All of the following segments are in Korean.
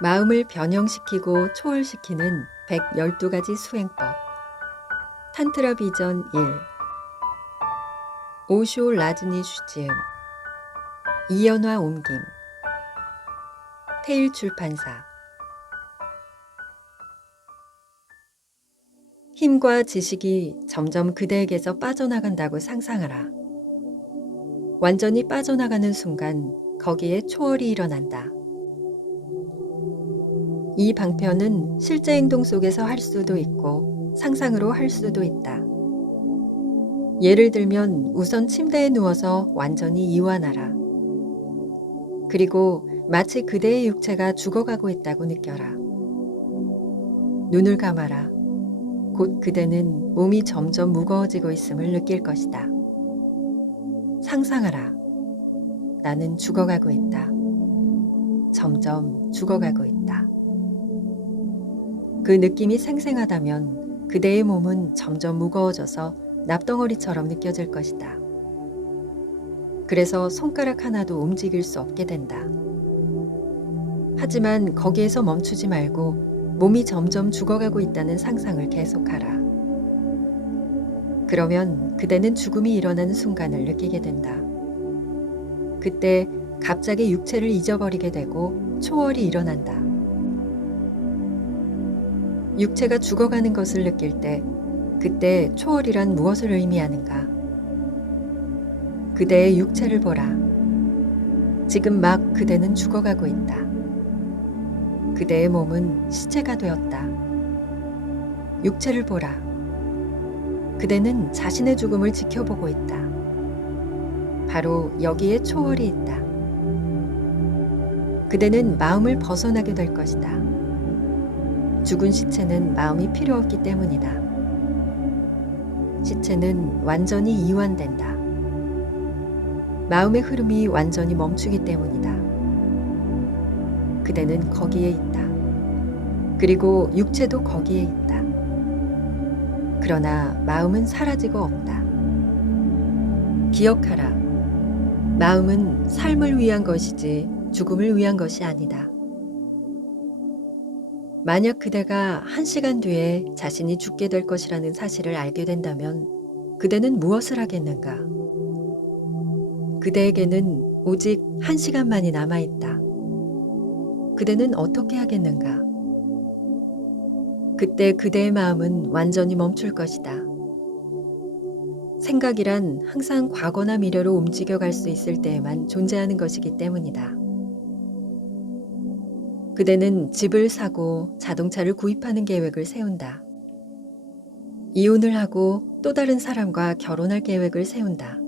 마음을 변형시키고 초월시키는 112가지 수행법. 탄트라 비전 1. 오쇼 라즈니 슈지음. 이연화 옮김. 테일 출판사. 힘과 지식이 점점 그대에게서 빠져나간다고 상상하라. 완전히 빠져나가는 순간 거기에 초월이 일어난다. 이 방편은 실제 행동 속에서 할 수도 있고 상상으로 할 수도 있다. 예를 들면 우선 침대에 누워서 완전히 이완하라. 그리고 마치 그대의 육체가 죽어가고 있다고 느껴라. 눈을 감아라. 곧 그대는 몸이 점점 무거워지고 있음을 느낄 것이다. 상상하라. 나는 죽어가고 있다. 점점 죽어가고 있다. 그 느낌이 생생하다면 그대의 몸은 점점 무거워져서 납덩어리처럼 느껴질 것이다. 그래서 손가락 하나도 움직일 수 없게 된다. 하지만 거기에서 멈추지 말고 몸이 점점 죽어가고 있다는 상상을 계속하라. 그러면 그대는 죽음이 일어나는 순간을 느끼게 된다. 그때 갑자기 육체를 잊어버리게 되고 초월이 일어난다. 육체가 죽어가는 것을 느낄 때 그때 초월이란 무엇을 의미하는가? 그대의 육체를 보라. 지금 막 그대는 죽어가고 있다. 그대의 몸은 시체가 되었다. 육체를 보라. 그대는 자신의 죽음을 지켜보고 있다. 바로 여기에 초월이 있다. 그대는 마음을 벗어나게 될 것이다. 죽은 시체는 마음이 필요 없기 때문이다. 시체는 완전히 이완된다. 마음의 흐름이 완전히 멈추기 때문이다. 그대는 거기에 있다. 그리고 육체도 거기에 있다. 그러나 마음은 사라지고 없다. 기억하라. 마음은 삶을 위한 것이지 죽음을 위한 것이 아니다. 만약 그대가 1시간 뒤에 자신이 죽게 될 것이라는 사실을 알게 된다면 그대는 무엇을 하겠는가? 그대에게는 오직 1시간만이 남아있다. 그대는 어떻게 하겠는가? 그때 그대의 마음은 완전히 멈출 것이다. 생각이란 항상 과거나 미래로 움직여갈 수 있을 때에만 존재하는 것이기 때문이다. 그대는 집을 사고 자동차를 구입하는 계획을 세운다. 이혼을 하고 또 다른 사람과 결혼할 계획을 세운다.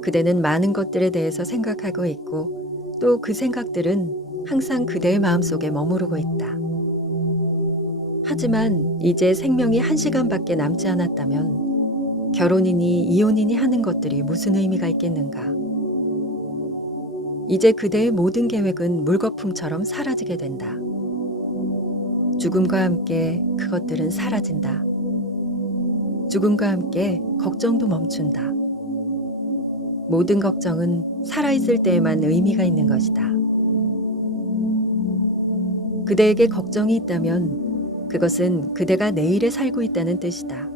그대는 많은 것들에 대해서 생각하고 있고 또 그 생각들은 항상 그대의 마음속에 머무르고 있다. 하지만 이제 생명이 1시간밖에 남지 않았다면 결혼이니 이혼이니 하는 것들이 무슨 의미가 있겠는가? 이제 그대의 모든 계획은 물거품처럼 사라지게 된다. 죽음과 함께 그것들은 사라진다. 죽음과 함께 걱정도 멈춘다. 모든 걱정은 살아있을 때에만 의미가 있는 것이다. 그대에게 걱정이 있다면 그것은 그대가 내일에 살고 있다는 뜻이다.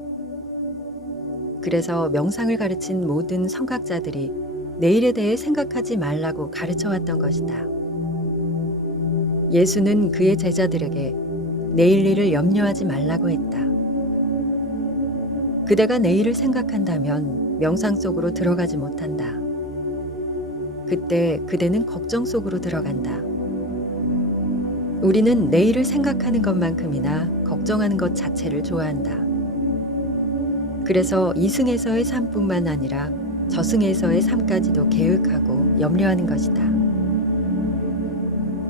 그래서 명상을 가르친 모든 성각자들이 내일에 대해 생각하지 말라고 가르쳐 왔던 것이다. 예수는 그의 제자들에게 내일 일을 염려하지 말라고 했다. 그대가 내일을 생각한다면 명상 속으로 들어가지 못한다. 그때 그대는 걱정 속으로 들어간다. 우리는 내일을 생각하는 것만큼이나 걱정하는 것 자체를 좋아한다. 그래서 이승에서의 삶뿐만 아니라 저승에서의 삶까지도 계획하고 염려하는 것이다.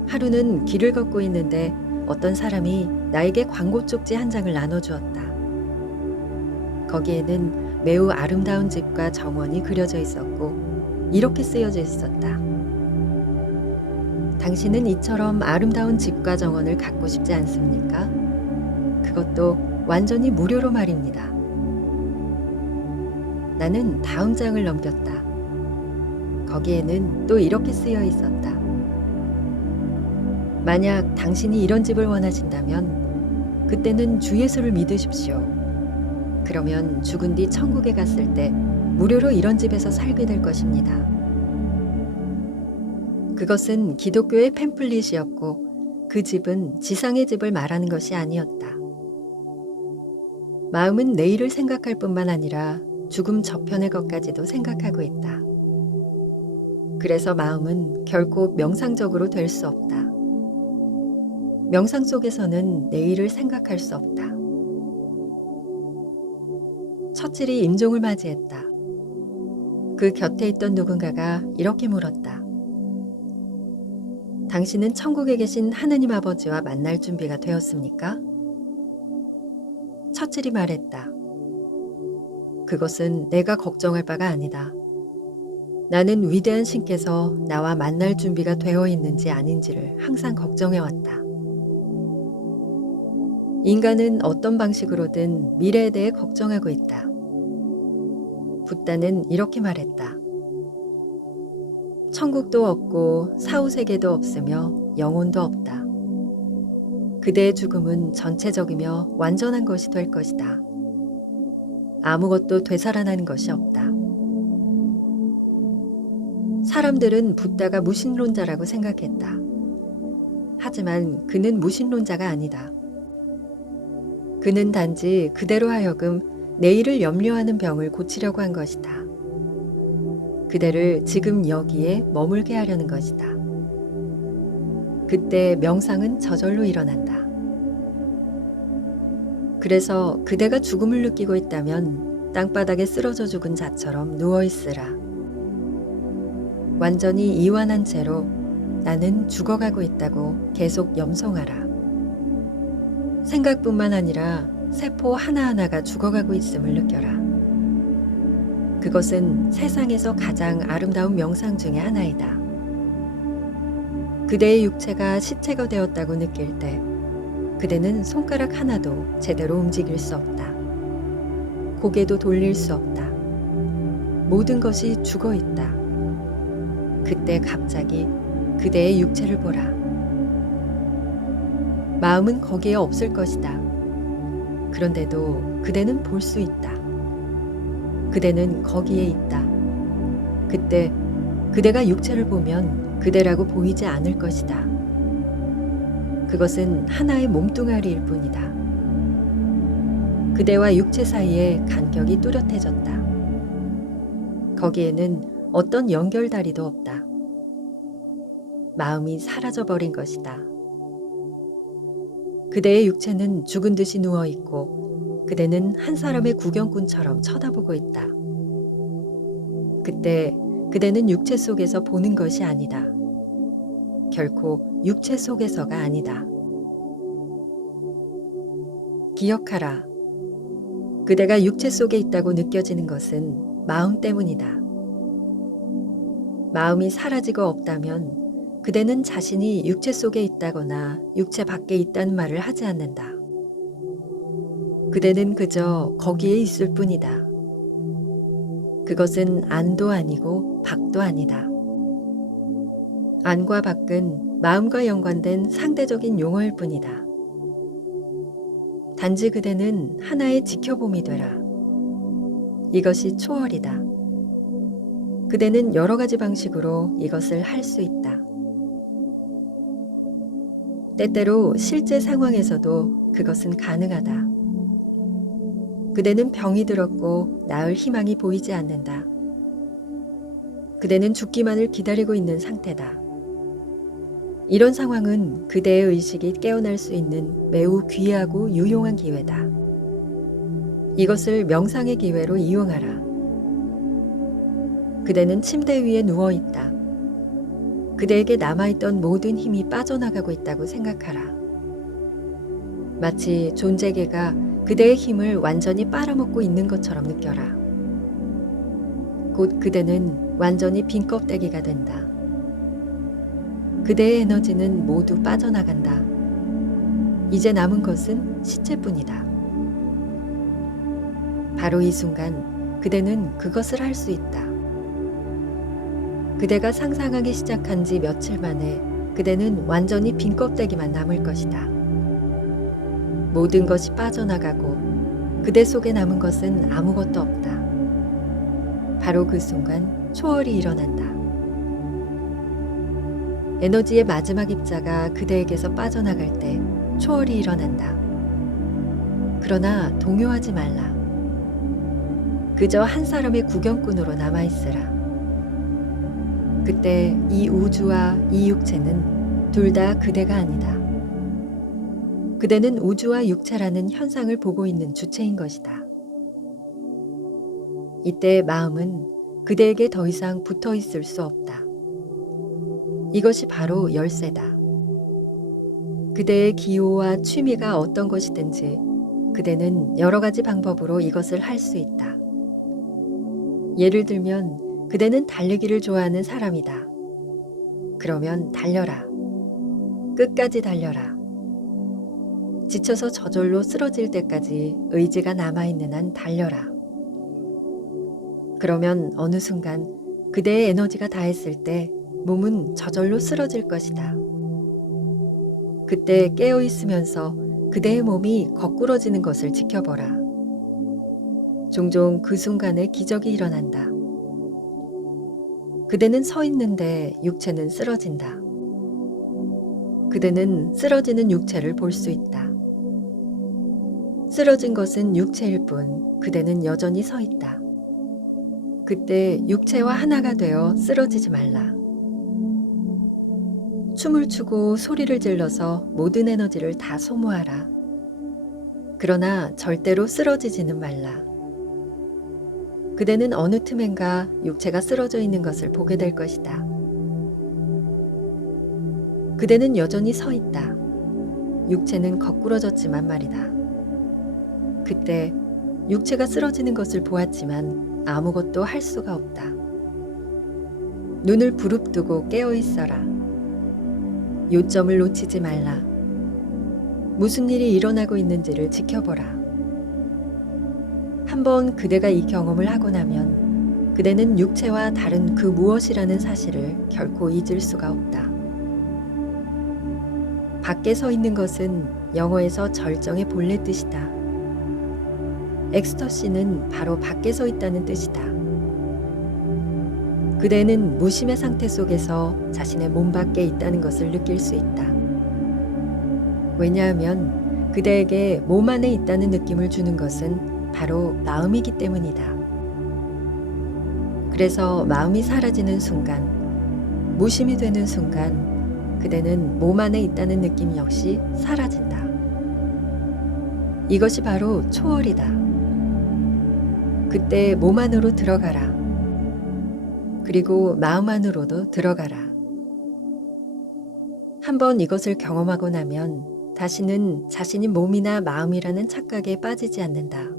하루는 길을 걷고 있는데 어떤 사람이 나에게 광고 쪽지 한 장을 나눠주었다. 거기에는 매우 아름다운 집과 정원이 그려져 있었고 이렇게 쓰여져 있었다. 당신은 이처럼 아름다운 집과 정원을 갖고 싶지 않습니까? 그것도 완전히 무료로 말입니다. 나는 다음 장을 넘겼다. 거기에는 또 이렇게 쓰여 있었다. 만약 당신이 이런 집을 원하신다면 그때는 주 예수를 믿으십시오. 그러면 죽은 뒤 천국에 갔을 때 무료로 이런 집에서 살게 될 것입니다. 그것은 기독교의 팸플릿이었고 그 집은 지상의 집을 말하는 것이 아니었다. 마음은 내일을 생각할 뿐만 아니라 죽음 저편의 것까지도 생각하고 있다. 그래서 마음은 결코 명상적으로 될 수 없다. 명상 속에서는 내일을 생각할 수 없다. 처칠이 임종을 맞이했다. 그 곁에 있던 누군가가 이렇게 물었다. 당신은 천국에 계신 하느님 아버지와 만날 준비가 되었습니까? 처칠이 말했다. 그것은 내가 걱정할 바가 아니다. 나는 위대한 신께서 나와 만날 준비가 되어 있는지 아닌지를 항상 걱정해왔다. 인간은 어떤 방식으로든 미래에 대해 걱정하고 있다. 붓다는 이렇게 말했다. 천국도 없고 사후세계도 없으며 영혼도 없다. 그대의 죽음은 전체적이며 완전한 것이 될 것이다. 아무것도 되살아나는 것이 없다. 사람들은 붓다가 무신론자라고 생각했다. 하지만 그는 무신론자가 아니다. 그는 단지 그대로 하여금 내일을 염려하는 병을 고치려고 한 것이다. 그대를 지금 여기에 머물게 하려는 것이다. 그때 명상은 저절로 일어난다. 그래서 그대가 죽음을 느끼고 있다면 땅바닥에 쓰러져 죽은 자처럼 누워있으라. 완전히 이완한 채로 나는 죽어가고 있다고 계속 염송하라. 생각뿐만 아니라 세포 하나하나가 죽어가고 있음을 느껴라. 그것은 세상에서 가장 아름다운 명상 중의 하나이다. 그대의 육체가 시체가 되었다고 느낄 때 그대는 손가락 하나도 제대로 움직일 수 없다. 고개도 돌릴 수 없다. 모든 것이 죽어 있다. 그때 갑자기 그대의 육체를 보라. 마음은 거기에 없을 것이다. 그런데도 그대는 볼 수 있다. 그대는 거기에 있다. 그때 그대가 육체를 보면 그대라고 보이지 않을 것이다. 그것은 하나의 몸뚱아리일 뿐이다. 그대와 육체 사이에 간격이 뚜렷해졌다. 거기에는 어떤 연결다리도 없다. 마음이 사라져버린 것이다. 그대의 육체는 죽은 듯이 누워있고 그대는 한 사람의 구경꾼처럼 쳐다보고 있다. 그때 그대는 육체 속에서 보는 것이 아니다. 결코 육체 속에서가 아니다. 기억하라. 그대가 육체 속에 있다고 느껴지는 것은 마음 때문이다. 마음이 사라지고 없다면 그대는 자신이 육체 속에 있다거나 육체 밖에 있다는 말을 하지 않는다. 그대는 그저 거기에 있을 뿐이다. 그것은 안도 아니고 밖도 아니다. 안과 밖은 마음과 연관된 상대적인 용어일 뿐이다. 단지 그대는 하나의 지켜봄이 되라. 이것이 초월이다. 그대는 여러 가지 방식으로 이것을 할 수 있다. 때때로 실제 상황에서도 그것은 가능하다. 그대는 병이 들었고 나을 희망이 보이지 않는다. 그대는 죽기만을 기다리고 있는 상태다. 이런 상황은 그대의 의식이 깨어날 수 있는 매우 귀하고 유용한 기회다. 이것을 명상의 기회로 이용하라. 그대는 침대 위에 누워 있다. 그대에게 남아있던 모든 힘이 빠져나가고 있다고 생각하라. 마치 존재계가 그대의 힘을 완전히 빨아먹고 있는 것처럼 느껴라. 곧 그대는 완전히 빈 껍데기가 된다. 그대의 에너지는 모두 빠져나간다. 이제 남은 것은 시체뿐이다. 바로 이 순간 그대는 그것을 할 수 있다. 그대가 상상하기 시작한 지 며칠 만에 그대는 완전히 빈 껍데기만 남을 것이다. 모든 것이 빠져나가고 그대 속에 남은 것은 아무것도 없다. 바로 그 순간 초월이 일어난다. 에너지의 마지막 입자가 그대에게서 빠져나갈 때 초월이 일어난다. 그러나 동요하지 말라. 그저 한 사람의 구경꾼으로 남아있으라. 그때 이 우주와 이 육체는 둘 다 그대가 아니다. 그대는 우주와 육체라는 현상을 보고 있는 주체인 것이다. 이때 마음은 그대에게 더 이상 붙어 있을 수 없다. 이것이 바로 열쇠다. 그대의 기호와 취미가 어떤 것이든지 그대는 여러 가지 방법으로 이것을 할 수 있다. 예를 들면 그대는 달리기를 좋아하는 사람이다. 그러면 달려라. 끝까지 달려라. 지쳐서 저절로 쓰러질 때까지 의지가 남아있는 한 달려라. 그러면 어느 순간 그대의 에너지가 다했을 때 몸은 저절로 쓰러질 것이다. 그때 깨어있으면서 그대의 몸이 거꾸러지는 것을 지켜보라. 종종 그 순간에 기적이 일어난다. 그대는 서 있는데 육체는 쓰러진다. 그대는 쓰러지는 육체를 볼 수 있다. 쓰러진 것은 육체일 뿐 그대는 여전히 서 있다. 그때 육체와 하나가 되어 쓰러지지 말라. 춤을 추고 소리를 질러서 모든 에너지를 다 소모하라. 그러나 절대로 쓰러지지는 말라. 그대는 어느 틈엔가 육체가 쓰러져 있는 것을 보게 될 것이다. 그대는 여전히 서 있다. 육체는 거꾸러졌지만 말이다. 그때 육체가 쓰러지는 것을 보았지만 아무것도 할 수가 없다. 눈을 부릅뜨고 깨어 있어라. 요점을 놓치지 말라. 무슨 일이 일어나고 있는지를 지켜보라. 한번 그대가 이 경험을 하고 나면 그대는 육체와 다른 그 무엇이라는 사실을 결코 잊을 수가 없다. 밖에 서 있는 것은 영어에서 절정의 본래 뜻이다. 엑스터시는 바로 밖에 서 있다는 뜻이다. 그대는 무심의 상태 속에서 자신의 몸 밖에 있다는 것을 느낄 수 있다. 왜냐하면 그대에게 몸 안에 있다는 느낌을 주는 것은 바로 마음이기 때문이다. 그래서 마음이 사라지는 순간, 무심이 되는 순간 그대는 몸 안에 있다는 느낌 역시 사라진다. 이것이 바로 초월이다. 그때 몸 안으로 들어가라. 그리고 마음 안으로도 들어가라. 한번 이것을 경험하고 나면 다시는 자신이 몸이나 마음이라는 착각에 빠지지 않는다.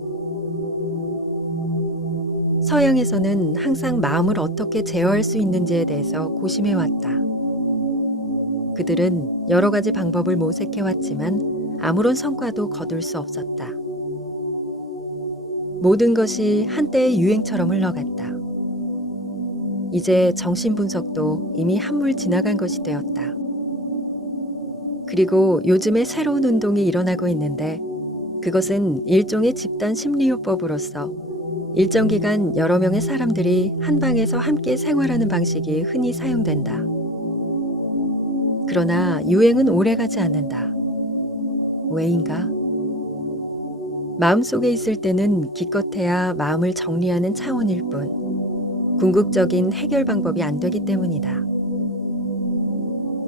서양에서는 항상 마음을 어떻게 제어할 수 있는지에 대해서 고심해왔다. 그들은 여러 가지 방법을 모색해왔지만 아무런 성과도 거둘 수 없었다. 모든 것이 한때의 유행처럼 흘러갔다. 이제 정신분석도 이미 한물 지나간 것이 되었다. 그리고 요즘에 새로운 운동이 일어나고 있는데 그것은 일종의 집단 심리요법으로서 일정 기간 여러 명의 사람들이 한 방에서 함께 생활하는 방식이 흔히 사용된다. 그러나 유행은 오래가지 않는다. 왜인가? 마음속에 있을 때는 기껏해야 마음을 정리하는 차원일 뿐 궁극적인 해결 방법이 안 되기 때문이다.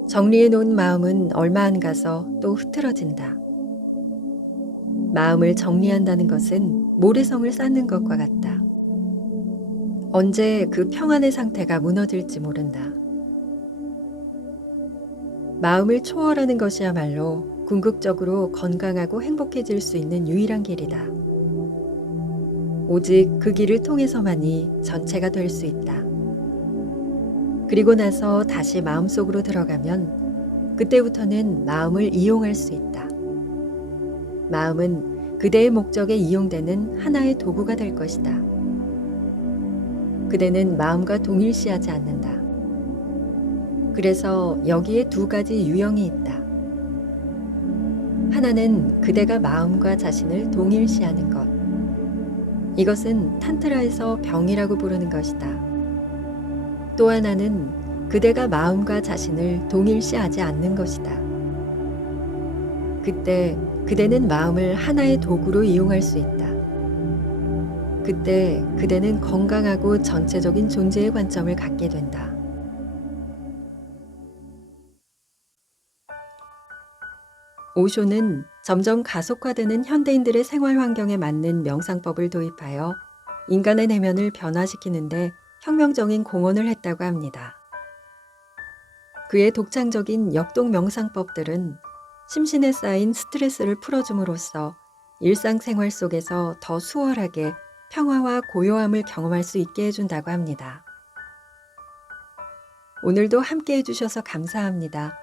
정리해 놓은 마음은 얼마 안 가서 또 흐트러진다. 마음을 정리한다는 것은 모래성을 쌓는 것과 같다. 언제 그 평안의 상태가 무너질지 모른다. 마음을 초월하는 것이야말로 궁극적으로 건강하고 행복해질 수 있는 유일한 길이다. 오직 그 길을 통해서만이 전체가 될 수 있다. 그리고 나서 다시 마음속으로 들어가면 그때부터는 마음을 이용할 수 있다. 마음은 그대의 목적에 이용되는 하나의 도구가 될 것이다. 그대는 마음과 동일시하지 않는다. 그래서 여기에 두 가지 유형이 있다. 하나는 그대가 마음과 자신을 동일시하는 것. 이것은 탄트라에서 병이라고 부르는 것이다. 또 하나는 그대가 마음과 자신을 동일시하지 않는 것이다. 그때 그대는 마음을 하나의 도구로 이용할 수 있다. 그때 그대는 건강하고 전체적인 존재의 관점을 갖게 된다. 오쇼는 점점 가속화되는 현대인들의 생활 환경에 맞는 명상법을 도입하여 인간의 내면을 변화시키는데 혁명적인 공헌을 했다고 합니다. 그의 독창적인 역동 명상법들은 심신에 쌓인 스트레스를 풀어줌으로써 일상생활 속에서 더 수월하게 평화와 고요함을 경험할 수 있게 해준다고 합니다. 오늘도 함께 해주셔서 감사합니다.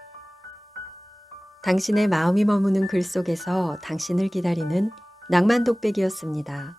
당신의 마음이 머무는 글 속에서 당신을 기다리는 낭만독백이었습니다.